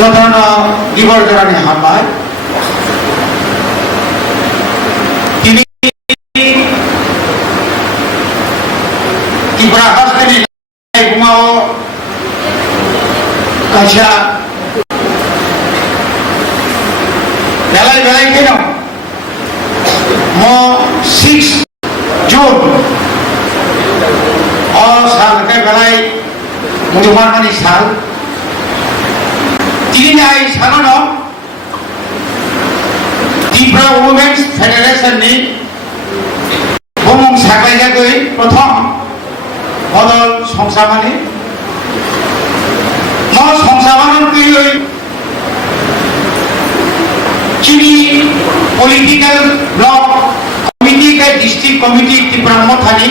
যতন দিবর জরানি হামবাই তিনি ত্রিপুরা হাসপাতালে ঘুমাও কাছা বেলায় বেলায় কেন mo 6 June o sal ke belai mujumani sal tini nai salono Tripura Women's Federation ni bumung sakai jagoi prothom bodol songsamani mo songsamanor kuiloi chini political block committee ke district committee Tripura Mothani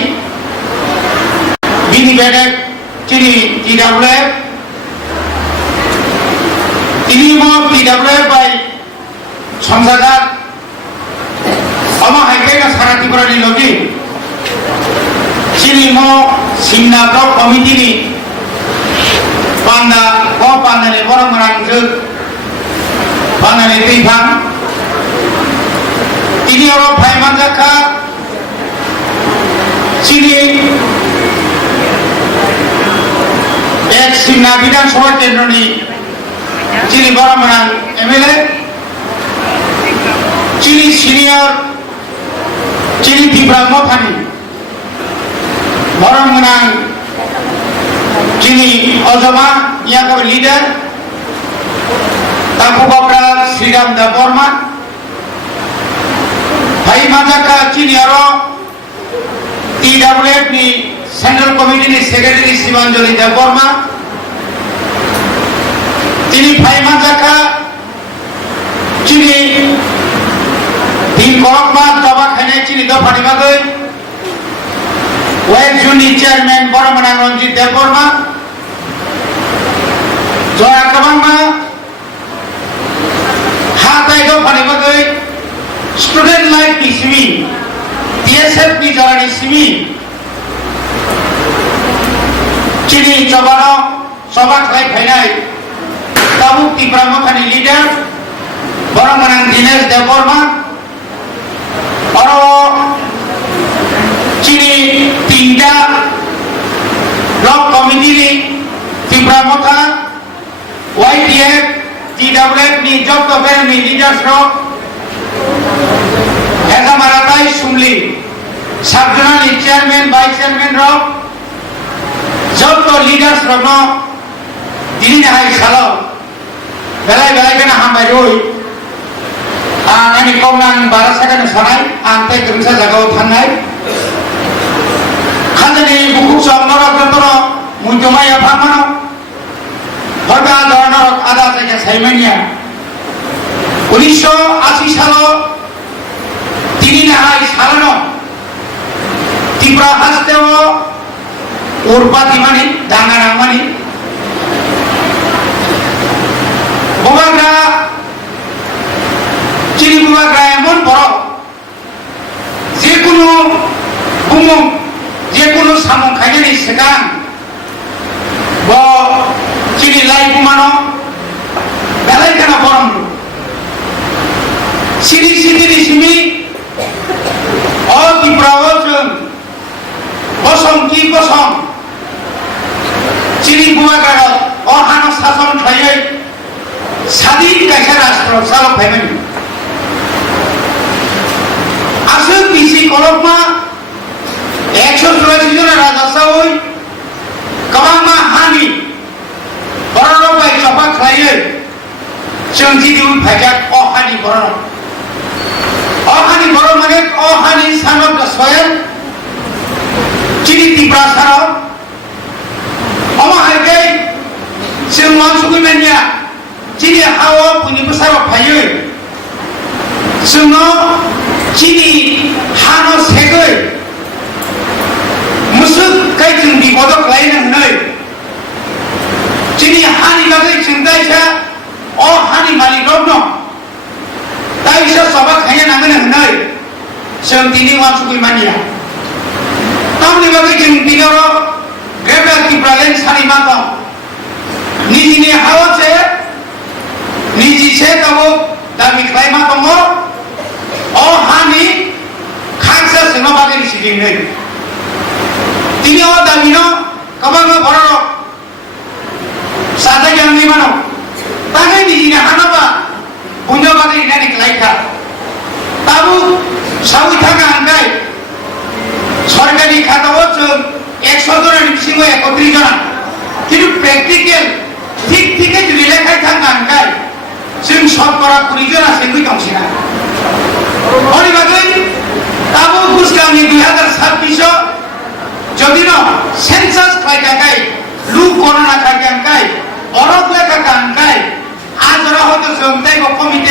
bini bedek chini TWF ini mo TWF by সংসদার অমহাইকে না সারা Tripura ni logi chini mo simna block committee ni panda ko panda le borong rang je panda le teiphang ini orang Phaiman Jakha chini ek Simna Bidhan Sabha Kendra ni chini Baramanang MLA chini senior chini Tripura Mothani Baramanang chini Ojoma yang leader Tapu Bakra Sriram Da Burma Phaiman Jakha chini aro TWF ni Central Committee ni Secretary Sivanjali Da Burma তিনি Phaiman Jakha chini din korokma toba khane chini dofani bagoi West Juni Chairman Baramanang Ranjit Da Burma Joya Kabangma hatai dofani bagoi Student Life ni simi TSF ni jarani simi chini chobano sobak lai phainai tabuk Tripura Mothani leader Baramanang Dinesh Da Burma aro chini tinta block committee ni Tripura Motha YTF TWF ni job to ni leaders ro Maratai Sumli Sabjana ni chairman vice chairman ro job to leaders ro no dini hai salo belai belai kena hambai roi ani komnang barasakan sanai ante gemsa jagao thangai khanjani bukuk somnora gantoro munjomaya phamano hota dornor ada jaga saimania 1980 salo tini nahai salano Tripura hasteo urpati mani danganang mani bumagra chini bumagra emon boro jekono bumung jekono samong khaigani sekarang bo chini lai bumano belai kana borom sini sini sini o Tripura ojung bosong ki bosong chini bumagra o hano sason khaiyai স্বাধীন কাছে রাষ্ট্র চালক ভাইবেন আসল পিসি কলমা 184 জনের রাজস্ব হই কবাংমা হানি বড় by চপা খাইয়ে চংজি দিউ ভাইজাক অহানি বড় মানে অহানি সানব সয়েল চিনি ত্রিপুরা সারাও অমহাইকে সেমন সুগুমেনিয়া chini hawa puni besar payoi suno chini hano segoi musuk kai jung di bodok lain nai chini hani bagai chungdai sa o hani mali robno tai sa soba khaya nangan nai sem tini wan sukui mania tamni bagai jung dinoro greba ki pralen sari mato ni chini hawa che दाबि खालामना दङ अ हानि खांसा सोंनो बागै सिगिनो दिनै अ दाबिनो गोबां बर' साजा गामि मानो ताङै निजिनो हानाबा बुंनो बागै इनानै खालायखा ताबु सावि थाङा आंखाय सरकारि खातायाव जों 100 जनानि सिङाव 31 जना কিন্তু প্র্যাকটিক্যাল ঠিক ঠিকই যদি লেখায় থাকা আনকাই जों শতকরা 20 জন আছে কই দংছি না পরিবারে তাবো গুসগামী 2026 যদি না সেন্সাস খাইকাই লুক গণনা খাইকাই অরক লেখা কানকাই আজরা হয়তো जों তাইব কমিটি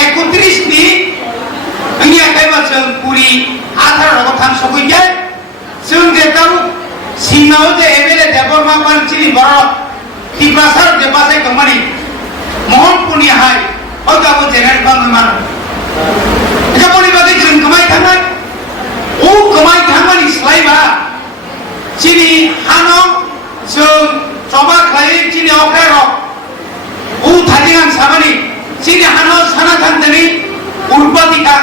31 নি দুনিয়া কাইবা जों 20 18 গো থাম সকই যায় जों যেতাও সিনাও যে এমএলএ দেবরমা পালচিনি বড় টিপ্রাসার যে পাশে দমানি মোহনপুনি হাই ওগাবো জেনারেল বাংলামান এটা পরিবারে जों কমাই থাকাই ও কমাই থামানি স্লাইবা চিনি হানো जों জমা খাই চিনি অফের ও থাজিগান সামানি চিনি হানো সানা থানতেনি উর্বাদিকা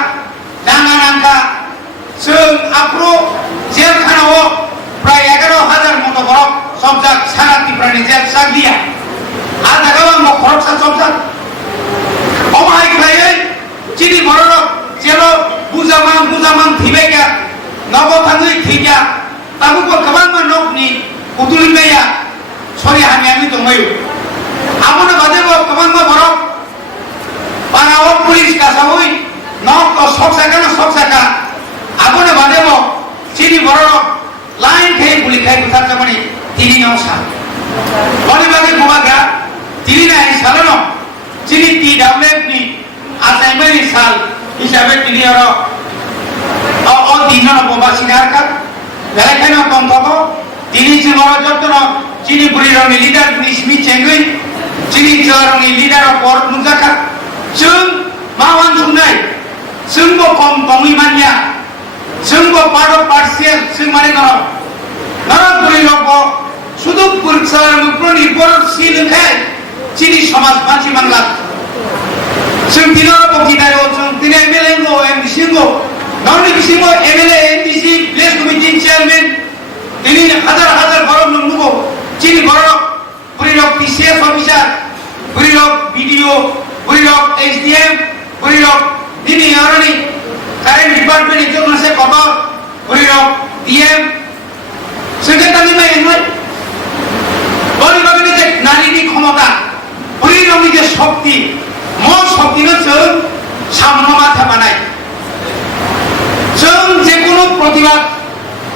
ডাঙ্গানাঙ্কা जों আপ্রো জেলখানাও প্রায় 11,000 মতো বরফ সবজাক সারা ত্রিপুরানি জেল সাগলিয়া আর দেখাও আমার খরচা সবজাক অমাই খাইয়ে চিনি বড় জেল বুজামান থিবেগা নবথাঙ্গই থিগা তাবুকো গোबां নকনি উতুলিমেয়া সরি আমি দমই আমনে বাদেবো গোबां বরফ পানাও পুলিশ কাসাবই নক সবসাকা আমনে বাদেবো চিনি বড় লাइन खाई पुलिस खाई कुछ जमाने तीन नौसा वाली बाकी कुमारा तीन नहीं सालों नो चीनी टी डबलेट नी असेंबली साल हिसाबे तीन और तीन नो बोबा सिंगार का गले खाई नो कम थको तीन चिमोरा जब तो नो चीनी बुरी रोनी लीडर निस्मी चेंगुई चीनी चोरोनी लीडर और पोर्ट नुजाका चुन मावान सुनाई चुन को कम कमी मानिया जोंबो पार्ट अफ पार्शियल जों माने न नरक बुरी लोगो शुद्ध पुरसार मुप्रनि बर सिलखाय चिनि समाज मानसि मानला जों दिनो बकिदारो जों दिने एमएलए गो एमडीसी गो नौनि बिसिमो MLA MDC place committee chairman दिनि हजार बरफ नंगो चिनि बरफ बुरी लोग पीसीएस ऑफिसर बुरी लोग बीडीओ बुरी लोग एसडीएम बुरी लोग दिनि यारनि কারেন্ট ডিপার্টমেন্ট একজন আছে কত পরিরক ডিএম সেক্রেটারি মে নয় পরিবারের যে নারীর ক্ষমতা পরিরকমের যে শক্তি মন শক্তি না जों সামনে মাথা বানাই जों যে কোনো প্রতিবাদ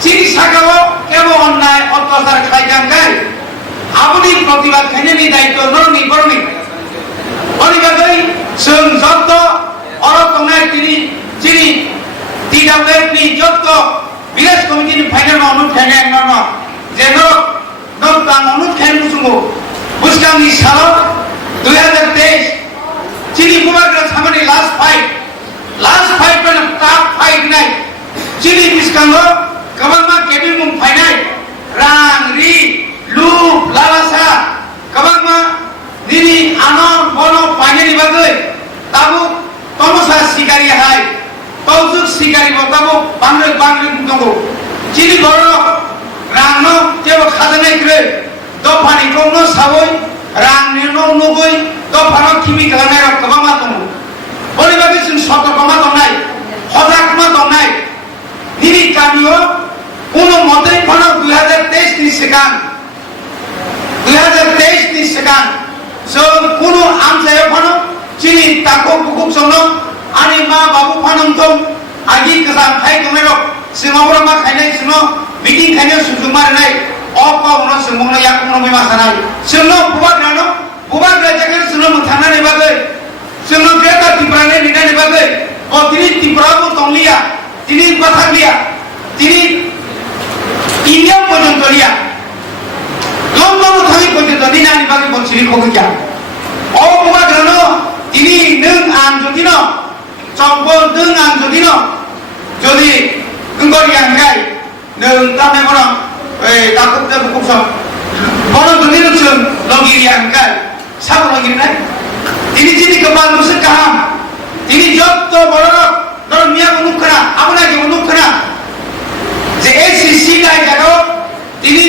চিনি সাকাও কেবল অন্যায় অত্যাচার খাইজাঙ্গাই আপনি প্রতিবাদ খাইনি দায়িত্ব নরনি বরনি পরিবারে जों যত অরকনাই তিনি চিনি টিডব্লিউএফ নি যত বিলেজ কমিটি নি ফাইনাল অনুরোধ খাইনে নন যে নক তান অনুরোধ খাইন বুঝুগো বুঝকামনি সাল 2023 চিনি কুমারগ্রা সামনে লাস্ট ফাইট মানে টপ ফাইট নাই চিনি বিস্কাঙ্গো গোबां কেবিন মুং ফাইনাল রাং রি লুপ লালাসা গোबां দিনি আনন বন ফাইনালি বাগৈ তাবু তমসা শিকারি হাই তৌজুক শিকারি বতাবো বাংলা দঙ্গো চিনি বড় রাংনো যেবো খাজানাই করে দফানি কমনো সাবই রাং নির্নো নগই দফানো খিমি খালানাই গোबां दङ ओरैबायदि जों सतर्कमा दंनाय हजाकमा दंनाय निनि गामियाव কোনো মতেই কোনো 2023 नि सिगां जों কোনো आमजायाव কোনো চিনি তাকো বুকুক जोंनो आनि मा बाबु फानंथं आगि गोजान खाय गमेरो सिमावरा मा खायनाय जोंनो मिटिं खायनाय सुजुग मारनाय अपावनो जोंनो याकुनो मेमा सानाय जोंनो बुबाग्रा जायगा जोंनो मोनथांनानै बागै जोंनो ग्रेटा टिप्राने लिरनानै बागै अ दिनि टिप्राबो दंलिया दिनि बाथालिया दिनि इंडिया पर्यन्त लिया लंडन थाङि पर्यन्त दिनानि बागै बनसिनि खगैया अ बुबाग्रानो दिनि नों आं जदिनो चम्पल नों आं जदिनो जदि गंगरिया गाय नों तामे बरं दाखुबदे बुकुसम बरं जदिनो जों लगिरिया गाय साबो लगिरिनाय दिनि চিনি কপাল মুসে কাহাম তিনি যত বড় নর মিয়া অনুক্ষণা আপনাকে অনুক্ষণা যে এসি গাই জায়গাও তিনি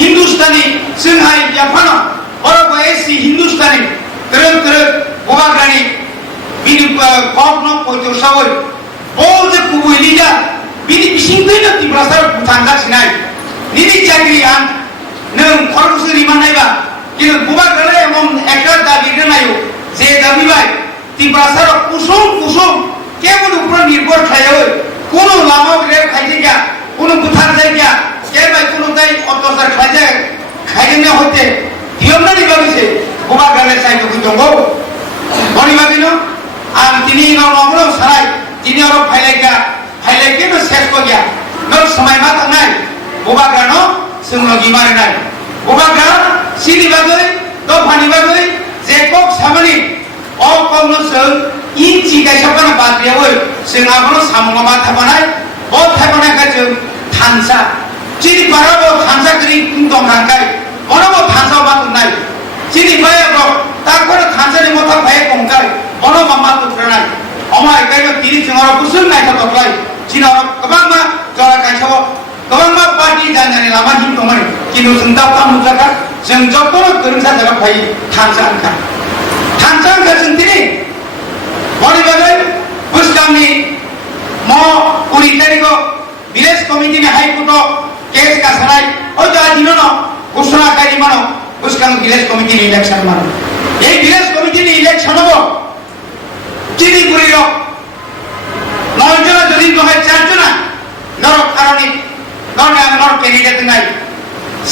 হিন্দুস্তানি সিংহাই জাপানো বড় AC Hindustani terus bukan gani bini kop no kotor sawai bol je kubu lida bini bising tu na tibrasar butangga sinai nini jagrian neng korus riman nai ba kilo bukan gale emom ekor dabi nayo je dabi bai tibrasar kusum kebul upor nirbor khayo kono lama bere khaije kya kono buthar jai kya ke bai kono dai otosar khaije na hote diom na dibabi se bukan gale sai to kunjongo boni babino আর তিনি নবলো সারাই তিনি আর ফাইলাইকে তো শেষ কো গিয়া নর সময় মা নাই বুবা গানো সুনো গিমারে নাই বুবা গা সিনি বাগৈ তো ফানি বাগৈ যে কক সামনি অ কমনো সং ইঞ্চি গাইসাপানা বাদ দিয়াবৈ जों आगोलो सामनो मा थाबानाय ब थाबानाय का जों थानसा चिनि बाराबो थानसा करि दं रांकाय बनबो थानसा मा नाय चिनि बायाबो तारपरे थानसानि मथा भाय कंकाय ono mama tu pernah, omai kaya tiri cengora kusun naik ke toplai, Cina orang kebang mah cara kacau, kebang mah parti dan jadi lama hidup mana, kini sentap kamu jaga, senjata tu kerja jaga bayi, tansan kan sendiri, boleh bagai, bus kami mau uriteri ko, village committee ni hai kuto, case kasarai, oh jadi mana, kusuna kaya mana, bus kami village committee ni election mana, ये village committee ni election apa? চিনি করিল নয়জনা যদি নহয় চারজনা নর কারণে নর candidate নাই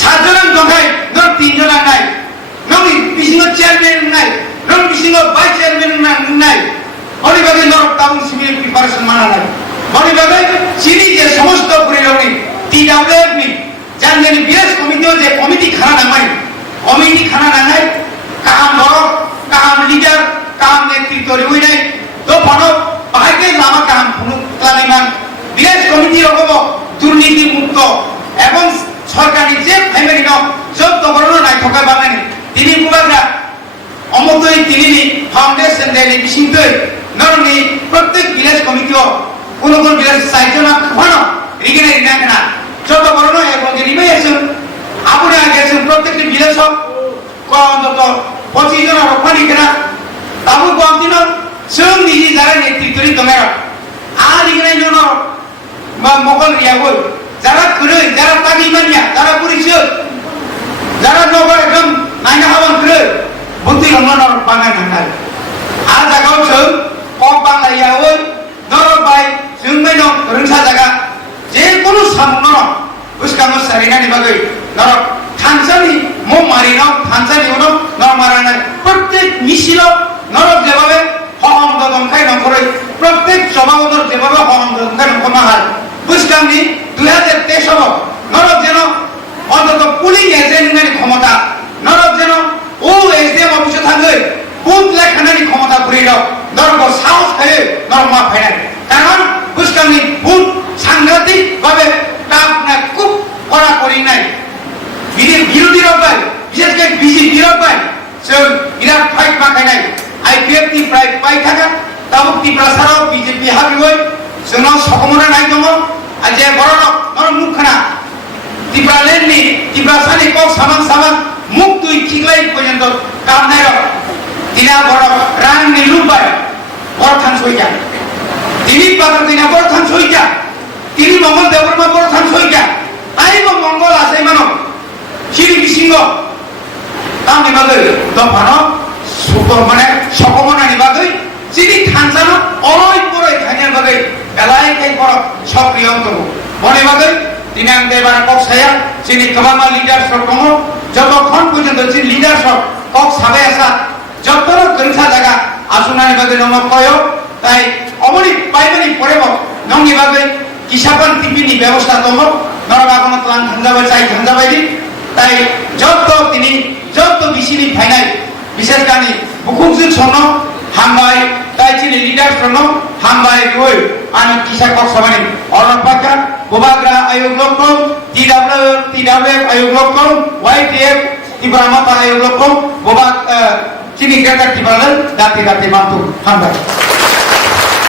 সাতজনা নহয় নর তিনজনা নাই নর বিসিং চেয়ারম্যান নাই নর বিসিং ভাইস চেয়ারম্যান নাই অনিভাবে নর টাউন সিভিল প্রিপারেশন মানা নাই অনিভাবে চিনি যে সমস্ত করিলনি টিডব্লিউএফ নি জানজেনি বিএস কমিটিও যে কমিটি খানা নামাই কমিটি খানা নামাই কাম বড় কাম লিডার কাম নেতৃত্ব রই নাই তো পানো বাহাইকে লামা কাম ফুনু ক্লানিমান বিএস কমিটি রকম দুর্নীতি মুক্ত এবং সরকারি যে ফ্যামিলি ন যত বড় নাই ঠকা বানানি তিনি বুবাগরা অমতই তিনি ফাউন্ডেশন দেনি বিশিংতই নরনি প্রত্যেক বিলেজ কমিটিও কোন কোন বিলেজ সাইজনা খানো রিগেনে রিনাকনা যত বড় নয় এবং রিমে এসুন আপনি আগে এসুন প্রত্যেকটি বিলেজ অন্তত 25 জন রক্ষণী কেনা তাবু কমদিন जों निजी जारा नेतृत्वनि दंगार आलिगनाय जनो मा मगल रियाबो जारा खरै जारा तागिमानिया जारा पुरिसो जारा नबा एकदम नायना हाबान खरै बुद्धि लंना बांगाय नांनाय आ जागाव जों कम बांलायावो नर बाय जों नायनो रोंसा जागा जे कोनो सामनो बुसकामो सारिनानि बागै नर थानसानि मो मारिनो थानसानि उनो नर मारानाय प्रत्येक मिसिलो नर जेबाबे হম দমখাই নকরে প্রত্যেক সভাগতর যেভাবে হম দমখাই নকমা হয় বুঝকামনি 2023 হব নরক যেন অন্তত পুলিং এজেন্টমেন্ট ক্ষমতা নরক যেন ও এসডিএম অফিসে থাকে বুথ লেখানানি ক্ষমতা করিল নরক সাহস খায় নরমা ফাইনাল কারণ বুঝকামনি বুথ সাংঘাতিক ভাবে কাপ না খুব করা করি নাই বিরোধী রবাই বিশেষ করে বিজেপি রবাই जों বিরাট ফাইট মাখাই নাই आईपीएफ की प्राइस पाई थाका तब की प्रसार बीजेपी हाबिवै जोंनाव सकमना नाय दङ आजे बरन नर मुखना तिब्रालेननि तिब्रासानि कक सामान मुख दुई थिगलाय पर्यन्त कामनाय दिना बर रांनि लुबाय बरथान सयजा दिनि पात्र दिना बरथान सयजा दिनि मंगल देवरमा बरथान सयजा आइबो मंगल आसाय मानो सिरि बिसिंग तामनि बागै दफानो सुपर माने सकमनानि बागै जिनि थानसानो अरय परय थानिया बागै बेलाय काई पर सक्रिय अंतरु बने बागै दिनै आं देबार कक्साया जिनि गोबां लिडारशिप दङ जतक्षण पर्यन्त जि लिडारशिप कक साबाय आसा जतरो गोरोन्था जागा आसुनानि बागै नमक कयो ताई अमनि पाइबानि परेब नंनि बागै किसापान टिपिनि व्यवस्था दङ नरबागन प्लान थांजाबाय चाइ थांजाबायदि ताई जत बिसिनि फाइनाल विशेष गानी बुकुंजों सोनो हामबाय ताइचिनि लिडार सोनो हामबाय गय आन किसा कक सबानि अरनपाका बुबाग्रा आयोग लोकम टीडब्ल्यूएफ आयोग लोकम वाईटीएफ तिब्रामाता आयोग लोकम बुबा चिनि ঠিকাদার টিপালেন দাঁতে দাঁতে মাতুম হামলা